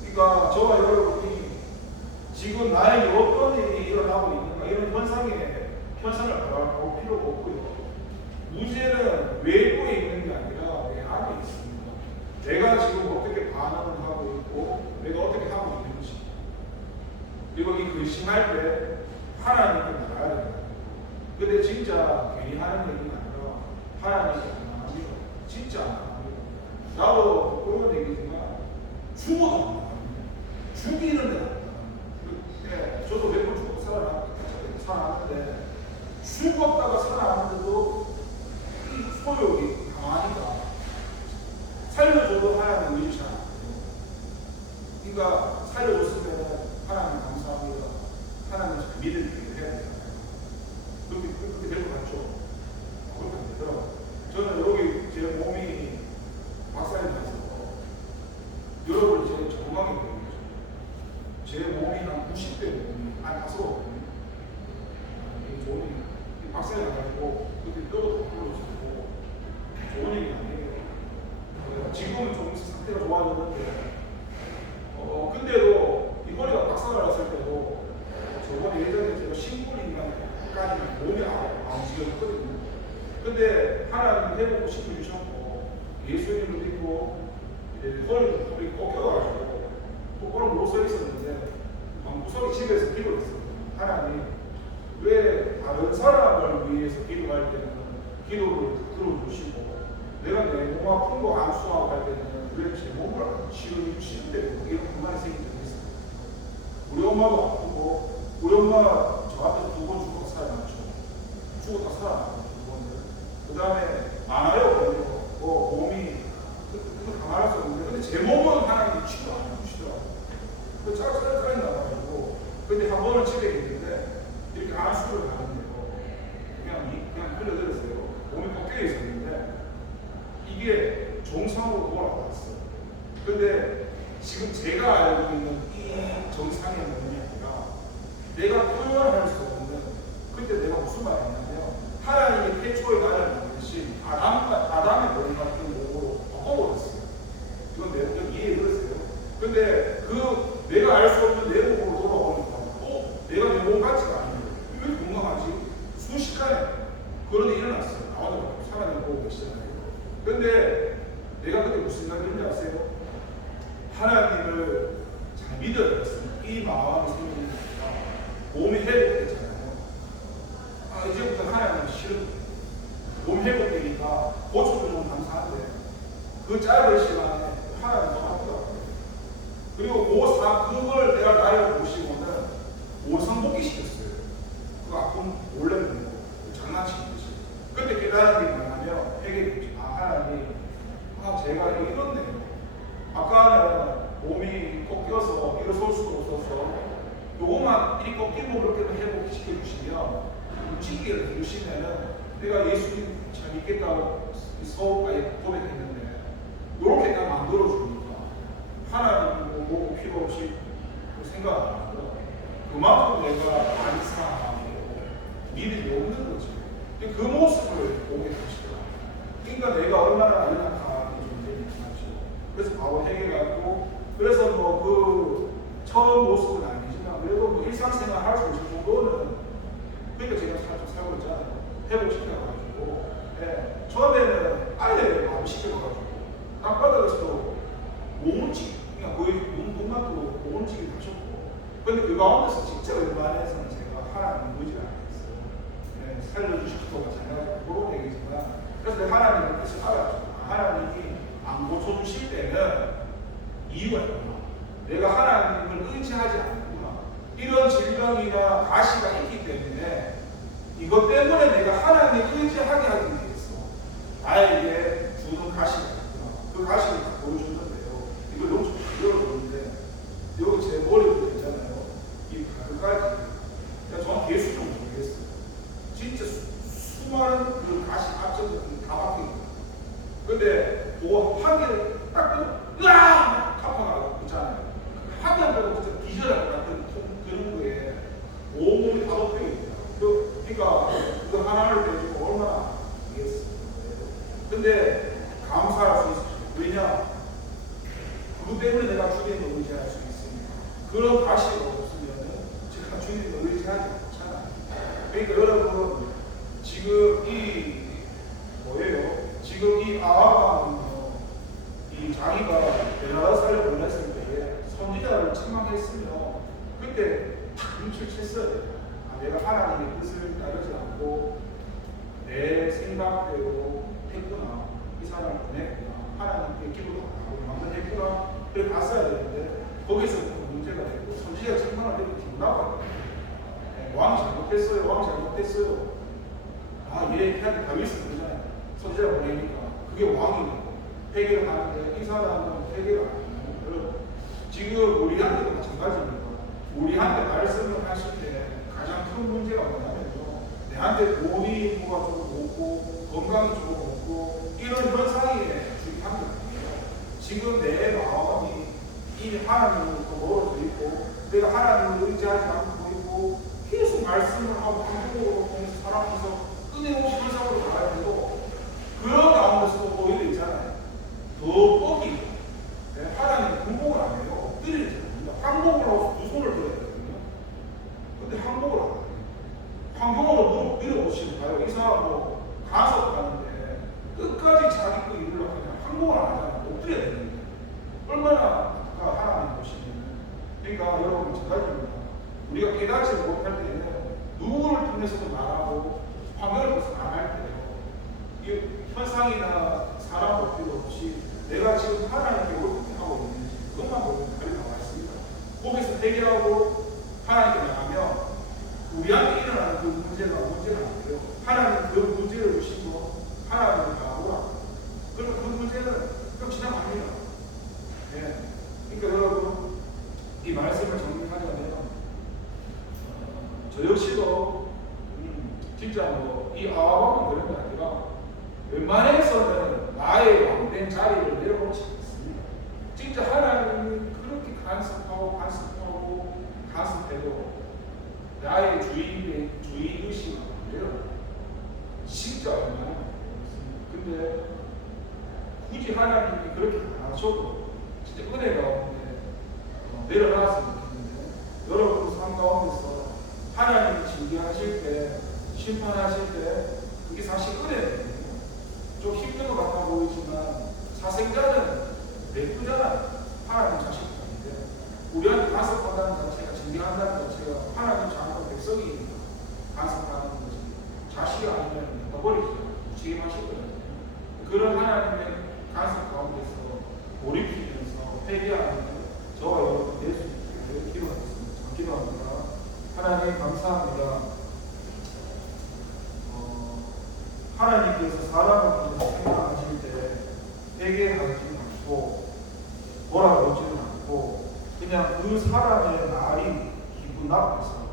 그러니까 저와 여러분이 지금 나에게 어떤 일이 일어나고 있는가 이런 현상을 바라볼 필요가 없고요. 문제는 외부에 있는 게 아니라 내 안에 있습니다. 내가 지금 어떻게 반응을 하고 있고 내가 어떻게 하고 있는지, 그리고 이 근심할 때 하나님께 나가야 됩니다. 근데 진짜 괜히 하는 얘기가 아니라 하나님께 안 합니다. 진짜 안 합니다. 나도 그런 얘기지만 죽어도 안 합니다. 죽이는 데는 안 합니다. 저도 몇 번 죽고 살아났는데 죽었다가 살아났는데도 이 소욕이 강하니까 살려줘도 하나님 의지 잘 안 돼요. 그러니까 살려줬으면 하나님 감사합니다. 하나님 믿을 때 해야 되잖아요. 그렇게 될 것 같죠? 그렇게 안 되더라고요. 저는 여기 제 몸이 박살나서 여러분 제 건강이 보이죠. 제 몸이 한 90대 몸이 한 5거든요. 이 몸이 박살나가지고 그때 뼈도 부러지고 좋은 얘기 아니에요. 지금은 좀 상태가 좋아졌는데 근데도 이 허리가 박살났을 때도 저번에 예전에 제가 신골인간까지는 몸이 안 움직였거든요. 근데 하나님 해보고 싶은 주셨고 예수님을 믿고 허리 꺾여가지고 똑바로 못 서 있었는데 방구석에 집에서 기도했어요. 하나님 왜 다른 사람을 위해서 기도할 때는 기도를 들어주시고 내가 내 몸 아픈 거 안수하고 할 때는 왜 제 몸을 안 치유시는데 이런 불만이 생긴 적이 있어요. 우리 엄마도 아프고 우리 엄마가 저한테 2번 죽어서 살아났죠. 죽었다 살아났고 2번을. 그 다음에 많아요. 몸이 그거 다 말할 수 없는데 근데 제 몸은 하나님이 치료 안 해주시더라고요. 그 짜증이 나가지고 근데 한 번은 집에 있는데 이렇게 안수를 하는데요. 그냥 흘려들었어요. 몸이 꺾여 있었는데 이게 정상으로 돌아왔어요. 근데 지금 제가 알고 있는 이 정상의 몸이 아니라 내가 표현할 수 없는 그때 내가 무슨 말 했냐면 하나님의 태초에 나를 만드신 아담의 몸 같은 몸으로 바꿔버렸어요. 이건 내가 이해해버렸어요. 근데 내가 알 수 없는 내 몸으로 돌아오니까 내가 내 몸 같지가 않아요. 왜 건강하지? 순식간에 그런 일이 일어났어요. 나와도 사람을 보고 계시잖아요. 근데 내가 그때 무슨 생각을 했는지 아세요? 하나님을 잘 믿어야겠어요. 이 마음이 생기니까 몸이 회복됐잖아요. 이제부터 하나님은 싫은 몸 회복되니까 고쳐도 좀 감사한데 그 짧은 시간에 하나님 너무 아프더라고요. 그리고 그걸 내가 나를 보시고는 오상복귀 시켰어요. 그 아픔 몰래 먹는 거 장난치는 거지. 근데 깨달은 게 뭐냐면 회개했지. 하나님 제가 이렇네요. 아까는 몸이 꺾여서 일어설 수도 없어서 요것만 이 꺾인 몸을 회복시켜 주시면 움직이게 해주시면은 내가 예수님 잘 믿겠다고 서울까지 고백했는데 요렇게 딱 만들어 주니까 하나님 뭐 필요 없이 생각 안 하고 그만큼 내가 많이 사랑하고 믿음이 없는 거지. 그 모습을 보게 되시더라고요. 그러니까 내가 얼마나 연약한 존재인지 알죠. 그래서 바로 해결하고 그래서 그 처음 모습은 아니지만 그래도 일상생활 할 수 있을 정도는 그러니까 제가 좀 살고 있잖아요. 회복시켜가지고 처음에는 아예 마음 시켜가지고 땅바닥에서도 못 움직이 그냥 거의 눈만 뜨고 못 움직이게 하셨고 근데 그 가운데서 진짜 웬만해서는 제가 하나님 의지를 안 했어요. 살려주시고가 제가 그런 얘기지만 그래서 하나님의 뜻을 알았죠. 하나님이 안 고쳐주실 때는 이유가 있구나. 내가 하나님을 의지하지 않는구나. 이런 질병이나 가시가 있기 때문에 이것 때문에 내가 하나님을 의지하게 하기 위해서 나에게 주는 가시가 있구나. 그 가시를 보여줬는데요. 이걸 용서 열어줬는데 여기 제 머리부터 있잖아요. 이 가까이 저는 예수 좀 모르겠어요. 진짜 수많은 그 가시 앞쪽에 다 박혀 있는 거예요. 근데 그거 한 개를 딱 끄고 으아! 타파가 있잖아요. 한 개를 빼고 진짜 기절할 것 같은 그런 거에 온몸이 다 덮여 있어요. 그러니까 그 하나를 빼주고 얼마나 이겠어요. 근데 감사할 수 있어요. 왜냐? 그것 때문에 내가 주님을 의지할 수 있으니까. 그런 가시가 없으면 제가 주님을 의지하지 않잖아요. 그러니까 여러분 지금 이 뭐예요? 지금 이 아합은요, 이 자기가 베나다 사를 보냈을 때에 선지자를 책망했으면 그때 탁 눈치를 챘어야 돼요. 아, 내가 하나님의 뜻을 따르지 않고 내 생각대로 했구나. 이 사람을 보냈구나. 하나님께 기도도 안 하고 망설였구나. 그래 갔어야 되는데 거기서 문제가 되고 선지자가 책망을 내고 기분 나빠요. 왕이 잘못했어요. 왕이 잘못했어요. 아, 얘 걔한테 다윗을 그러잖아요. 선지자가 보내니까 그게 왕이 되고 해결을 하는데 이 사람은 해결을 안 해요. 지금 우리한테도 마찬가지입니다. 우리한테 말씀을 하실 때 가장 큰 문제가 뭐냐면요, 내한테 돈이 뭐가 좀 없고 건강이 좀 없고 이런 현상에 주의하는 거예요. 지금 내 마음이 이미 하나님으로부터 멀어져 있고 내가 하나님을 의지하지 않고 있고 계속 말씀을 하고 반복으로 통해서 살아가면서 끊임없이 현상으로 나가야 되고 그런 가운데서도 오히려 있잖아요. 더 뻑이 하나님 군복을 안 해요. 엎드리지 않습니다. 항복을 하고 두 손을 들어야 되거든요. 근데 항복을 안 해요. 환경으로 무릎 밀어보시면 봐요. 이 사람 뭐 가서 가는데 끝까지 자기 거 이루려고 그냥 항복을 안 하잖아요. 엎드려야 되는 거예요. 얼마나 하나님 보시면. 그러니까 여러분 마찬가지입니다. 우리가 깨닫지 못할 때는 누구를 통해서도 말하고 환경을 통해서 말할 때요, 이 현상이나 사람 볼 필요 없이 내가 지금 하나님께 어떻게 하고 있는지 그것만 보면 답이 나와 있습니다. 거기서 해결하고 하나님께 나가면 우리한테 일어나는 그 문제가 아니에요. 하나님 그 문제를 주시고 하나님을 나오라. 그러면 그 문제는 좀 지나갑니다. 네. 그러니까 여러분 이 말씀을 정리하자면 저 역시도 진짜 뭐 이 아합은 그런 게 아니라 웬만해서는 나의 왕된 자리를 내려놓지 않습니다. 진짜 하나님이 그렇게 간섭하고 간섭해도 나의 주인의식을 내려놔요. 진짜 얼마나 근데 굳이 하나님이 그렇게 안 하셔도 진짜 은혜 가운데 내려놨으면 좋겠는데 여러분 삶 가운데서 하나님이 징계하실 때 심판하실 때 그게 사실 은혜거든요. 좀 힘든 것 같아 보이지만 사생자는 내쁘잖아요. 하나님 자식들인데 우리한테 간섭한다는 자체가 징계한다는 자체가 하나님 자녀 백성이 간섭하는 것이 자식이 아니면 내버리죠. 책임하실 거예요. 그런 하나님의 간섭 가운데서 몰입하면서 회개하는 저와 여러분 될 수 있게 기도하겠습니다. 기도합니다. 하나님 감사합니다. 하나님께서 사람을 생각하실 때 회개하지 않고 돌아보지는 않고 그냥 그 사람의 말이 기분 나빠서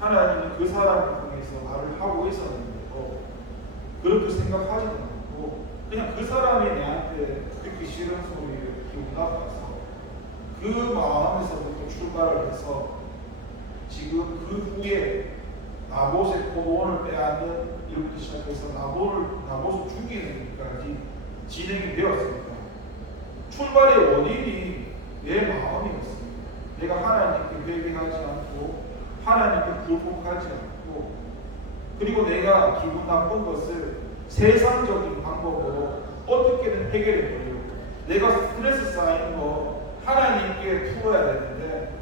하나님이 그 사람을 통해서 말을 하고 있었는데도 그렇게 생각하지는 않고 그냥 그 사람이 내한테 듣기 싫은 소리를 기분 나빠서 그 마음에서부터 출발을 해서 지금 그 후에 나봇의 포도원을 빼앗는 일부터 시작해서 나봇을 죽이는 일까지 진행이 되었습니다. 출발의 원인이 내 마음이었습니다. 내가 하나님께 회개하지 않고 하나님께 굴복하지 않고 그리고 내가 기분 나쁜 것을 세상적인 방법으로 어떻게든 해결해 버리고 내가 스트레스 쌓인 거 하나님께 풀어야 되는데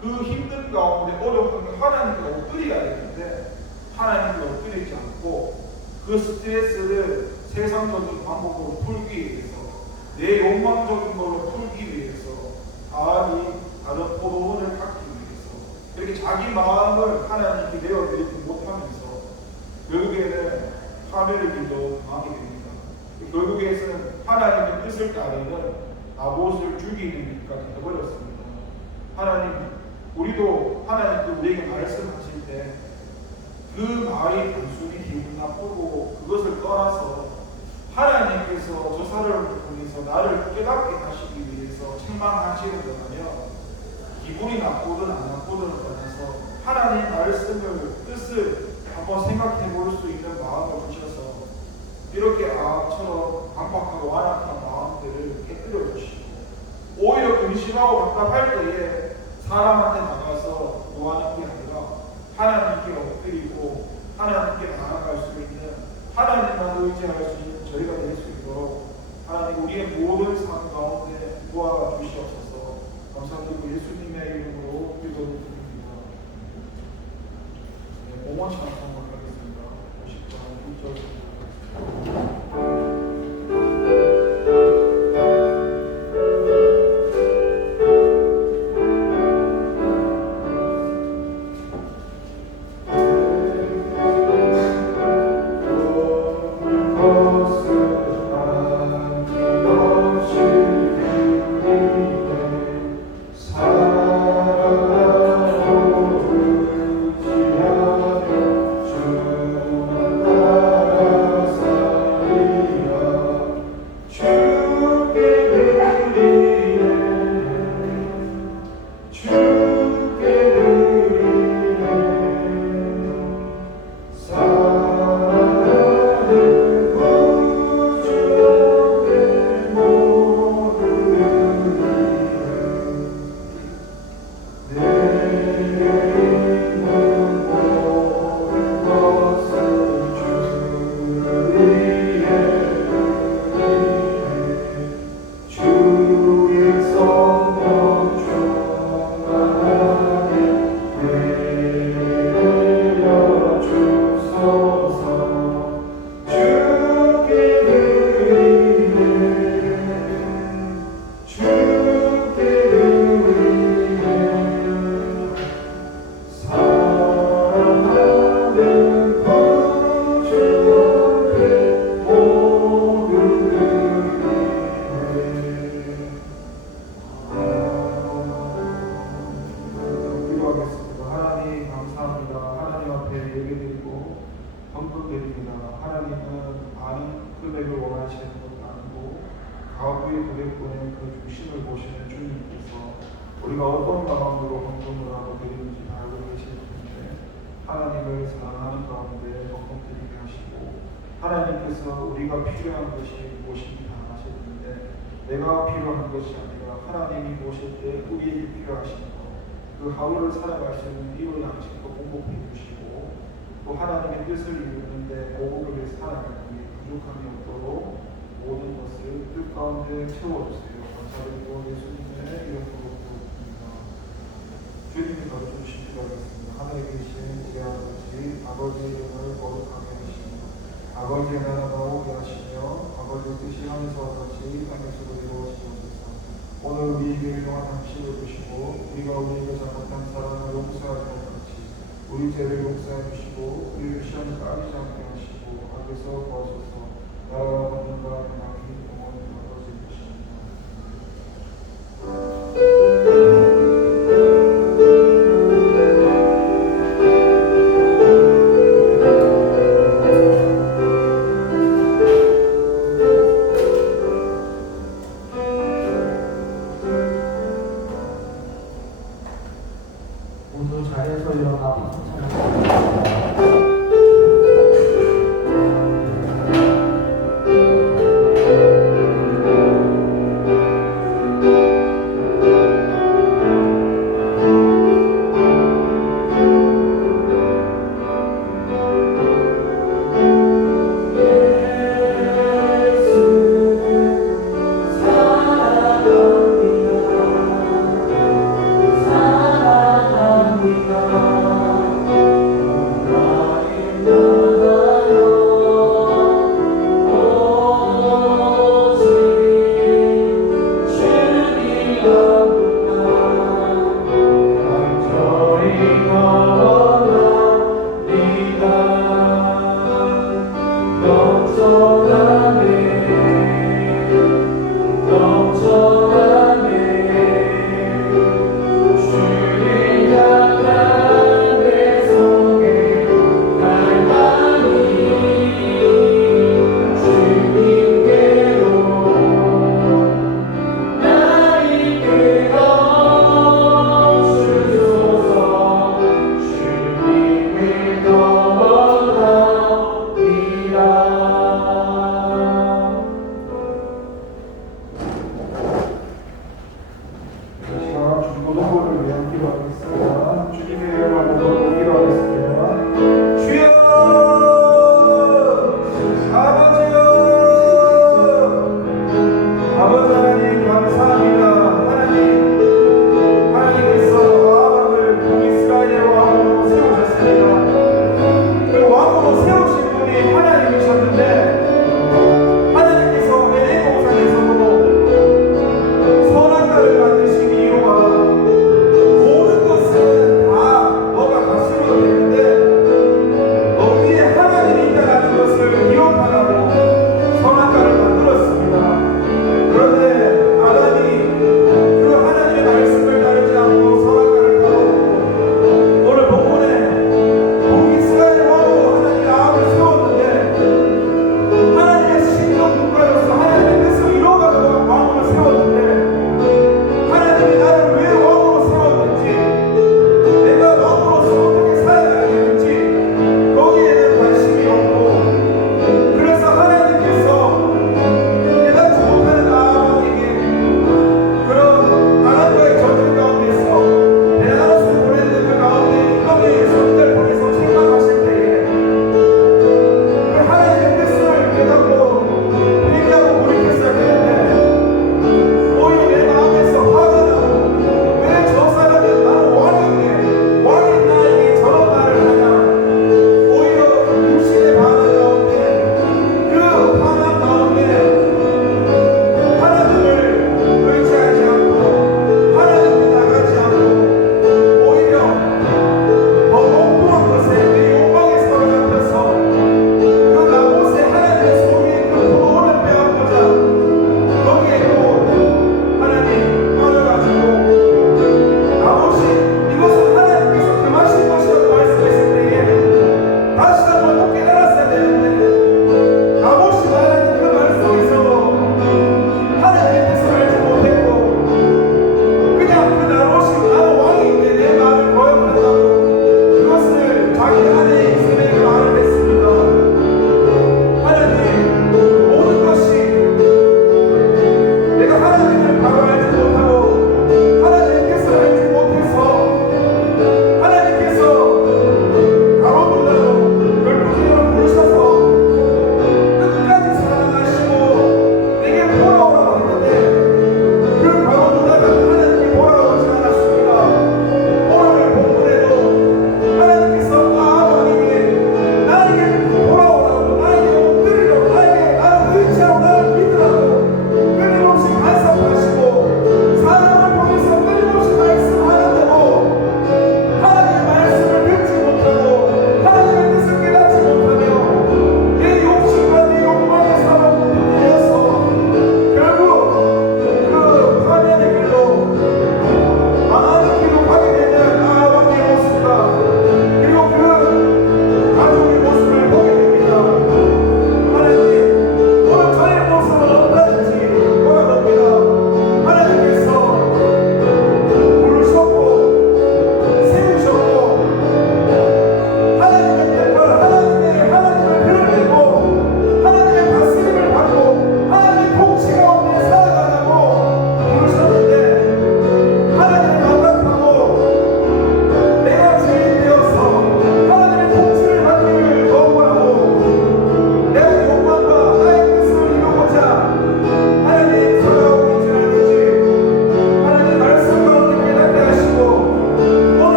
그 힘든 가운데 어려운 거 하나님께 엎드려야 되는데 하나님께 엎드리지 않고 그 스트레스를 세상적인 방법으로 풀기 위해서 내 욕망적인 걸로 풀기 위해서 다른 포도원을 갖기 위해서 이렇게 자기 마음을 하나님께 내어드리지 못하면서 결국에는 파멸의 길로 가게 됩니다. 결국에는 하나님의 뜻을 따르는 나봇을 죽이는 일까지 해버렸습니다. 하나님, 우리도 하나님께 우리에게 말씀하실 때 그 말이 단순히 기분 나쁘고 그것을 떠나서 하나님께서 저 사람을 통해서 나를 깨닫게 하시기 위해서 책망하시는 거라며 기분이 나쁘든 안 나쁘든 떠나서 하나님 말씀을 뜻을 한번 생각해 볼 수 있는 마음을 주셔서 이렇게 아처럼 강박하고 완악한 마음들을 깨뜨려 주시고 오히려 근심하고 답답할 때에 사람한테 나가서 노하는 게 아니라 하나님께 엎드리고 하나님께 나아갈 수 있는 하나님만 의지할 수 있는 저희가 될 수 있도록 하나님 우리의 모든 삶 가운데 도와주시옵소서. 감사드리고 예수님의 이름으로 기도드립니다. 공원 찬송을 하겠습니다. 50번 1절. 우리가 어떤 마음으로 헌금을 하고 드리는지 다 알고 계실 텐데 하나님을 사랑하는 가운데 헌금 드리게 하시고 하나님께서 우리가 필요한 것이 무엇인지 다 아시는데 내가 필요한 것이 아니라 하나님이 보실 때 우리에게 필요하신 것, 그 하루를 살아갈 수 있는 이유 양식도 공급해 주시고 또 하나님의 뜻을 이루는데 모국을 위해 살아가는 게 부족함이 없도록 모든 것을 뜻 가운데 채워주세요. 감사드리고 예수님의 이름으로 주님이 가르쳐주시기 바라겠습니다. 하늘에 계신 우리 아버지의 이름을 거룩하게 하시며 아버지의 나라가 오게 하시며 아버지의 뜻이 하늘에서와 같이 땅에서도 이루어지옵소서. 오늘 우리에게 일용할 양식을 주시고 우리가 우리에게 잘못한 사람을 용서하지 것 같이 우리 죄를 용서해 주시고 우리를 시험에 빠지지 않게 하시고 악에서 구하소서. 나라가 권능과 영광이 영원히 아버지 되십니다. 모두 자리에서 일어나 박수 찬양. 사랑합니다.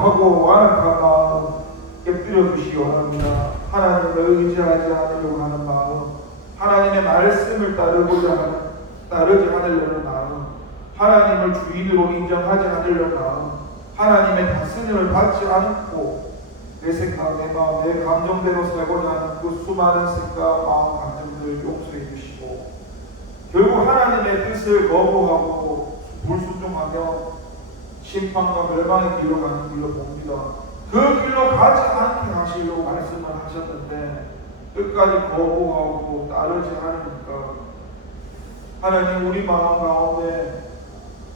거룩하고 완악한 마음 깨뜨려 주시기 원합니다. 하나님을 의지하지 않으려고 하는 마음, 하나님의 말씀을 따르지 않으려는 마음, 하나님을 주인으로 인정하지 않으려는 마음, 하나님의 다스림을 받지 않고 내 생각, 내 마음, 내 감정대로 살고자 하는 그 수많은 생각, 마음, 감정들을 용서해 주시고 결국 하나님의 뜻을 거부하고 불순종하며 심판과 멸망의 길로 가는 길로 봅니다. 그 길로 가지 않게 하시려고 말씀을 하셨는데 끝까지 거부하고 따르지 않으니까 하나님 우리 마음 가운데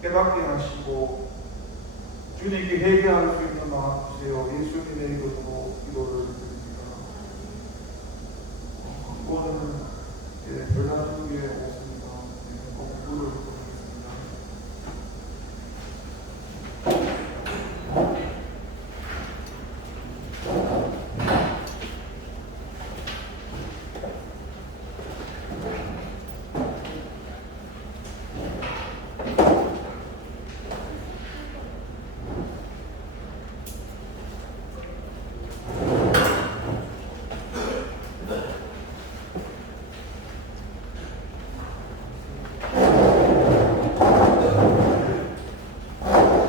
깨닫게 하시고 주님께 회개할 수 있는 마음 주세요. 예수님의 이름으로 기도를